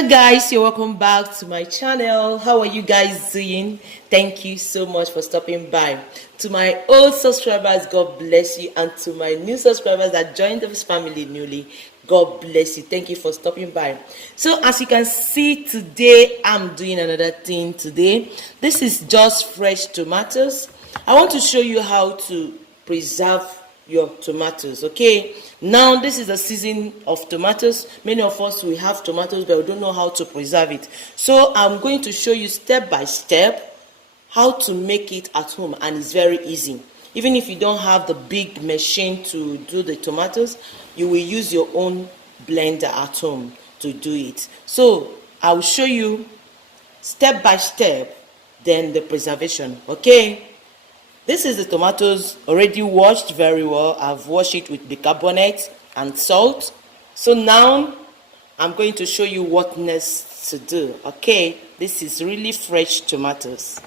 Hello guys, you're welcome back to my channel. How are you guys doing? Thank you so much for stopping by. To my old subscribers, God bless you, and to my new subscribers that joined this family newly, God bless you. Thank you for stopping by. So as you can see today, I'm doing another thing today. This is just fresh tomatoes. I want to show you how to preserve your tomatoes. Okay, now this is the season of tomatoes. Many of us, we have tomatoes but we don't know how to preserve it, so I'm going to show you step by step how to make it at home, and it's very easy. Even if you don't have the big machine to do the tomatoes, you will use your own blender at home to do it. So I'll show you step by step, then the preservation. Okay, this is the tomatoes already washed very well. I've washed it with bicarbonate and salt. So now I'm going to show you what next to do. Okay, this is really fresh tomatoes.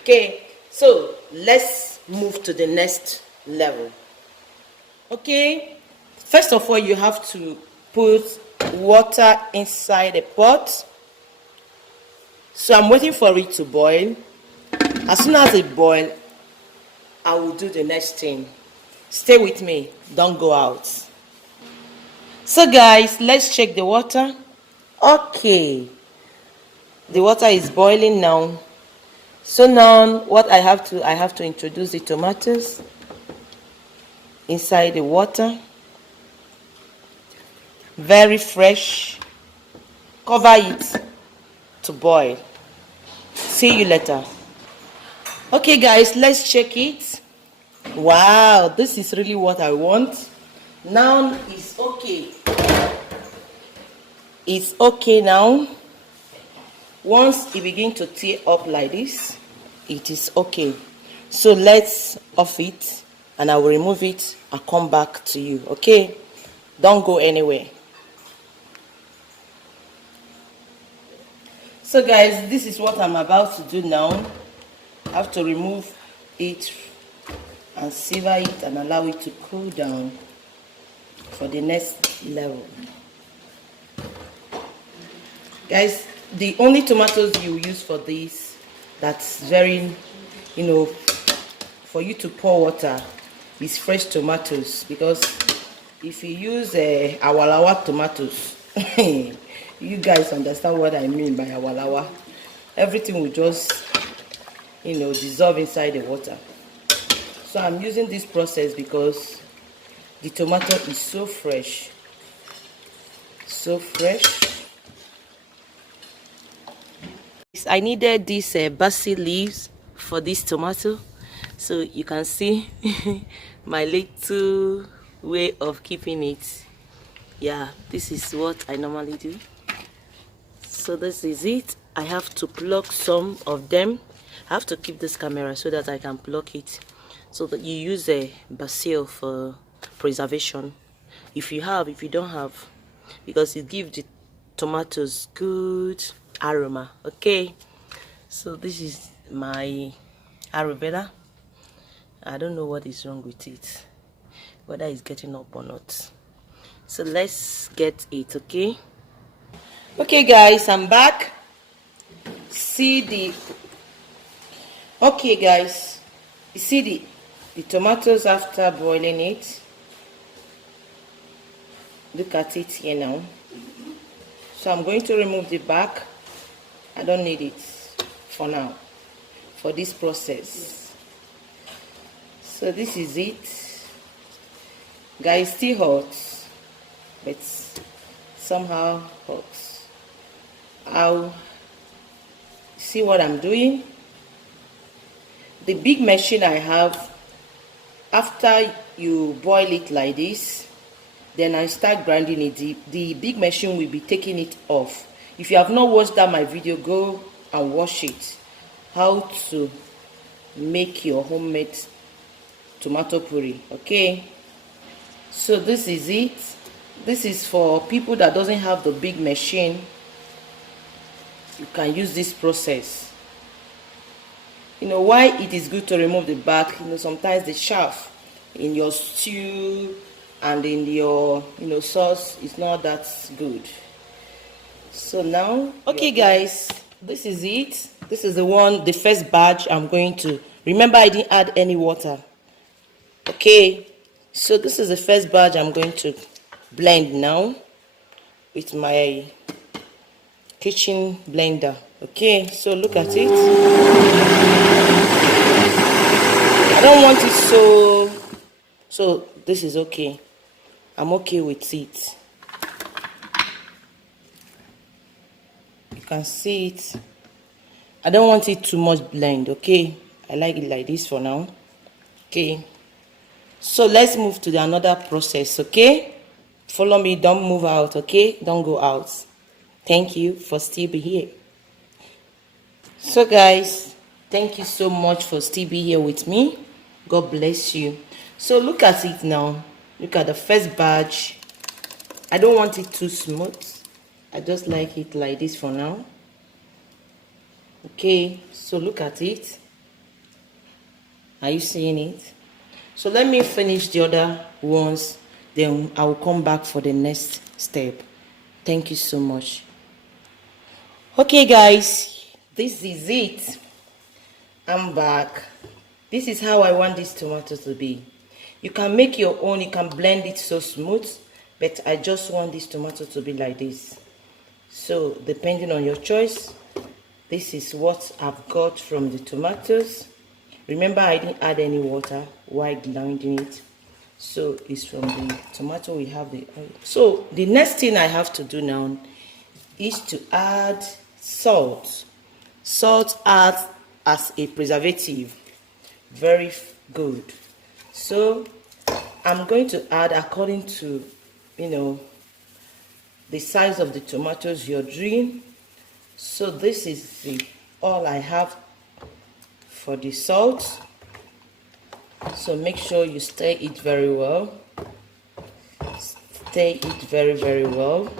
Okay, so let's move to the next level. Okay, first of all, you have to put water inside a pot. So I'm waiting for it to boil. As soon as it boils, I will do the next thing. Stay with me, don't go out. So guys, let's check the water. Okay, the water is boiling now. So now what I have to introduce the tomatoes inside the water. Very fresh. Cover it to boil. See you later. Okay guys, let's check it. Wow, this is really what I want. Now it's okay. It's okay now. Once it begins to tear up like this, it is okay. So let's off it and I will remove it and come back to you. Okay, don't go anywhere. So guys, this is what I'm about to do now. I have to remove it and silver it and allow it to cool down for the next level. Guys, the only tomatoes you use for this, that's very, for you to pour water, is fresh tomatoes. Because if you use awalawa tomatoes, you guys understand what I mean by awalawa. Everything will just dissolve inside the water. So I'm using this process because the tomato is so fresh, I needed these basil leaves for this tomato, so you can see my little way of keeping it. Yeah, this is what I normally do. So this is it. I have to pluck some of them. I have to keep this camera so that I can pluck it, so that you use a basil for preservation. If you don't have, because it gives the tomatoes good aroma. Okay, so this is my aloe vera. I don't know what is wrong with it, whether it's getting up or not. So let's get it. Okay guys, I'm back. Okay guys, you see the tomatoes after boiling it. Look at it here now. So I'm going to remove the back. I don't need it for now, for this process. So this is it. Guys, still hot, but somehow hot. I'll see what I'm doing. The big machine I have, after you boil it like this, then I start grinding it. The big machine will be taking it off. If you have not watched that my video, go and watch it. How to make your homemade tomato puree. Okay, so this is it. This is for people that doesn't have the big machine. You can use this process. Why it is good to remove the back. Sometimes the chaff in your stew and in your sauce is not that good. So now, okay guys, this is it. This is the first batch I'm going to, remember I didn't add any water. Okay, so this is the first batch I'm going to blend now with my kitchen blender. Okay, so look at it. I don't want it so this is okay. I'm okay with it. You can see it. I don't want it too much blend. Okay, I like it like this for now. Okay, so let's move to another process. Okay, follow me, don't move out. Okay, don't go out. Thank you for still being here. So guys, thank you so much for still being here with me. God bless you. So look at it now. Look at the first batch. I don't want it too smooth. I just like it like this for now. Okay, so look at it. Are you seeing it? So let me finish the other ones, then I will come back for the next step. Thank you so much. Okay guys, this is it. I'm back. This is how I want this tomato to be. You can make your own, you can blend it so smooth, but I just want this tomato to be like this. So depending on your choice, this is what I've got from the tomatoes. Remember I didn't add any water while blending it. So it's from the tomato we have the oil. So the next thing I have to do now is to add salt. Salt adds as a preservative. Very good. So I'm going to add according to, the size of the tomatoes you're doing. So this is all I have for the salt. So make sure you stir it very well. Stir it very, very well.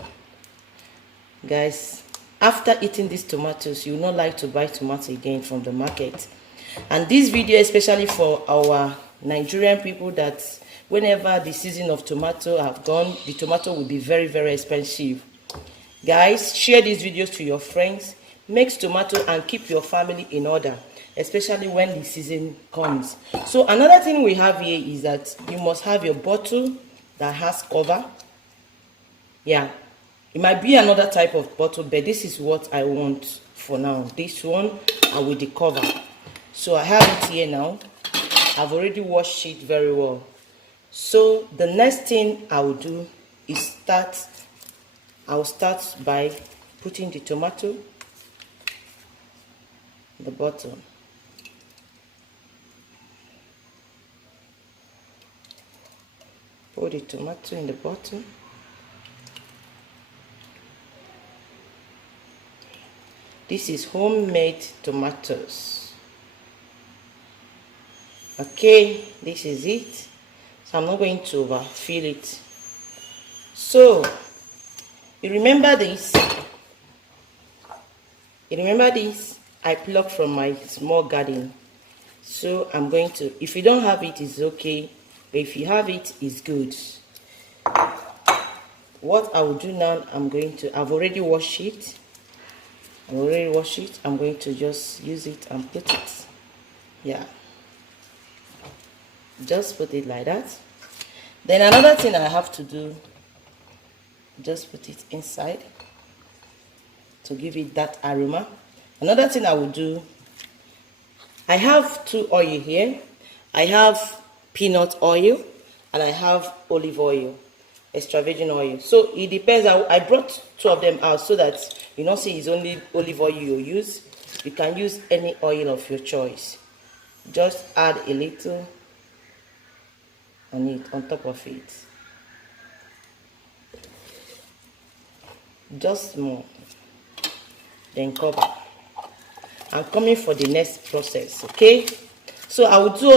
Guys, after eating these tomatoes, you will not like to buy tomato again from the market. And this video especially for our Nigerian people, that whenever the season of tomato have gone, the tomato will be very, very expensive. Guys, share these videos to your friends. Mix tomato and keep your family in order, especially when the season comes. So another thing we have here is that you must have your bottle that has cover. Yeah, it might be another type of bottle, but this is what I want for now. This one and with the cover. So I have it here now. I've already washed it very well. So the next thing I will do is I'll start by putting the tomato in the bottom. Put the tomato in the bottom. This is homemade tomatoes. Okay, this is it. So I'm not going to overfill it. So you remember this? I plucked from my small garden. So I'm going to, if you don't have it, it's okay. But if you have it, it's good. What I will do now, I've already washed it. I'm going to just use it and put it. Yeah. Just put it like that. Then another thing I have to do, just put it inside to give it that aroma. Another thing I will do, I have two oil here. I have peanut oil and I have olive oil, extra virgin oil. So it depends. I brought two of them out so that you not see it's only olive oil you use. You can use any oil of your choice. Just add a little on top of it. Just more. Then cover. I'm coming for the next process, okay? So I will do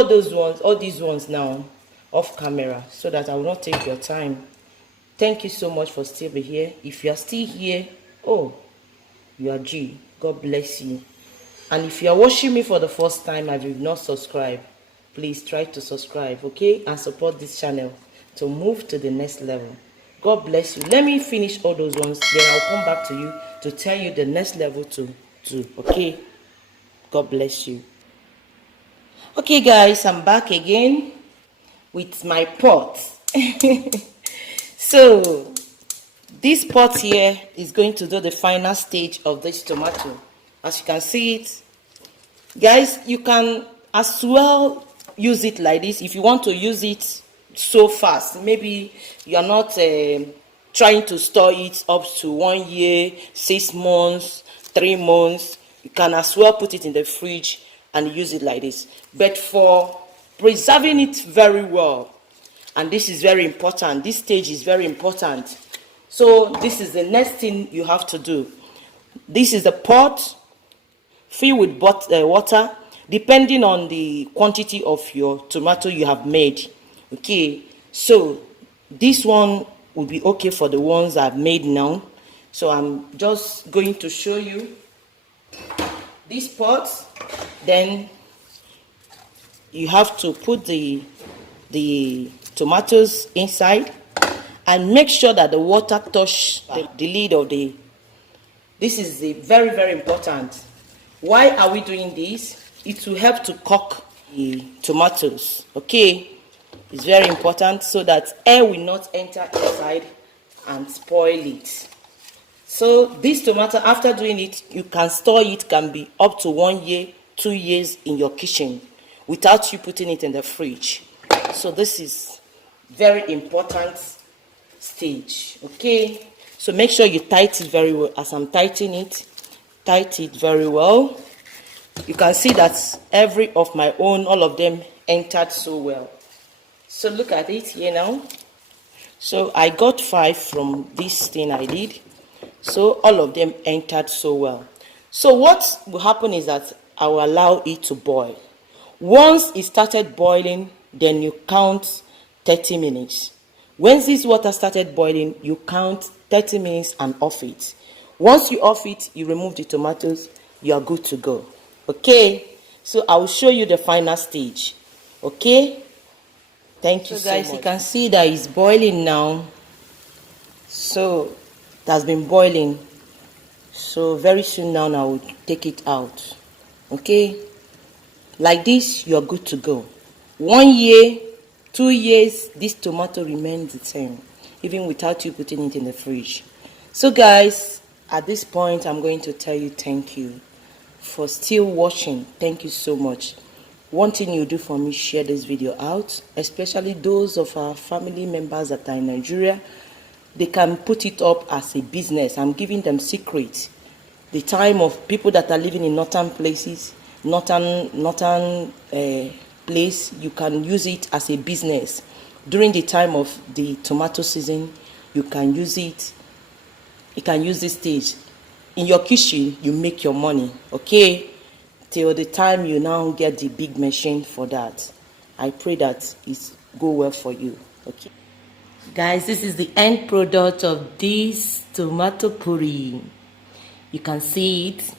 all these ones now off camera so that I will not take your time. Thank you so much for still being here. If you are still here, oh, you are G. God bless you. And if you are watching me for the first time and you've not subscribed, please try to subscribe, okay? And support this channel to move to the next level. God bless you. Let me finish all those ones, then I'll come back to you to tell you the next level to do. Okay, God bless you. Okay guys, I'm back again with my pot. So this pot here is going to do the final stage of this tomato. As you can see it, guys, you can as well use it like this if you want to use it so fast. Maybe you are not trying to store it up to 1 year, 6 months, 3 months. You can as well put it in the fridge and use it like this. But for preserving it very well, and this is very important, this stage is very important. So this is the next thing you have to do. This is the pot. Fill with water, depending on the quantity of your tomato you have made. Okay, so this one will be okay for the ones I've made now. So I'm just going to show you this pot. Then you have to put the tomatoes inside and make sure that the water touch the lid of the. This is very, very important. Why are we doing this? It will help to cook the tomatoes. Okay, it's very important so that air will not enter inside and spoil it. So this tomato, after doing it, you can store it, can be up to 1 year, 2 years in your kitchen without you putting it in the fridge. So this is very important stage. Okay, so make sure you tighten it very well. As I'm tightening it, tighten it very well. You can see that every of my own, all of them entered so well. So look at it here now. So I got 5 from this thing I did. So all of them entered so well. So what will happen is that I will allow it to boil. Once it started boiling, then you count 30 minutes. Once this water started boiling, you count 30 minutes and off it. Once you off it, you remove the tomatoes, you are good to go. Okay, so I will show you the final stage. Okay, thank you so guys much. You can see that it's boiling now. So it has been boiling. So very soon now I will take it out. Okay, like this, you are good to go. 1 year, 2 years, this tomato remains the same, even without you putting it in the fridge. So guys, at this point, I'm going to tell you thank you for still watching. Thank you so much. One thing you do for me, share this video out, especially those of our family members that are in Nigeria. They can put it up as a business. I'm giving them secrets. The time of people that are living in northern places, northern place, you can use it as a business. During the time of the tomato season, you can use it. You can use this stage. In your kitchen, you make your money, okay? Till the time you now get the big machine for that. I pray that it go well for you, okay? Guys, this is the end product of this tomato puree. You can see it.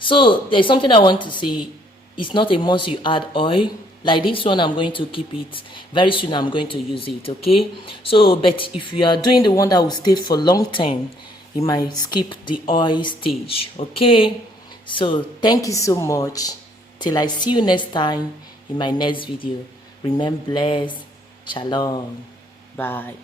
So there's something I want to say. It's not a must you add oil. Like this one, I'm going to keep it. Very soon, I'm going to use it, okay? So, but if you are doing the one that will stay for long time, you might skip the oil stage, okay? So, thank you so much. Till I see you next time in my next video. Remain blessed. Shalom. Bye.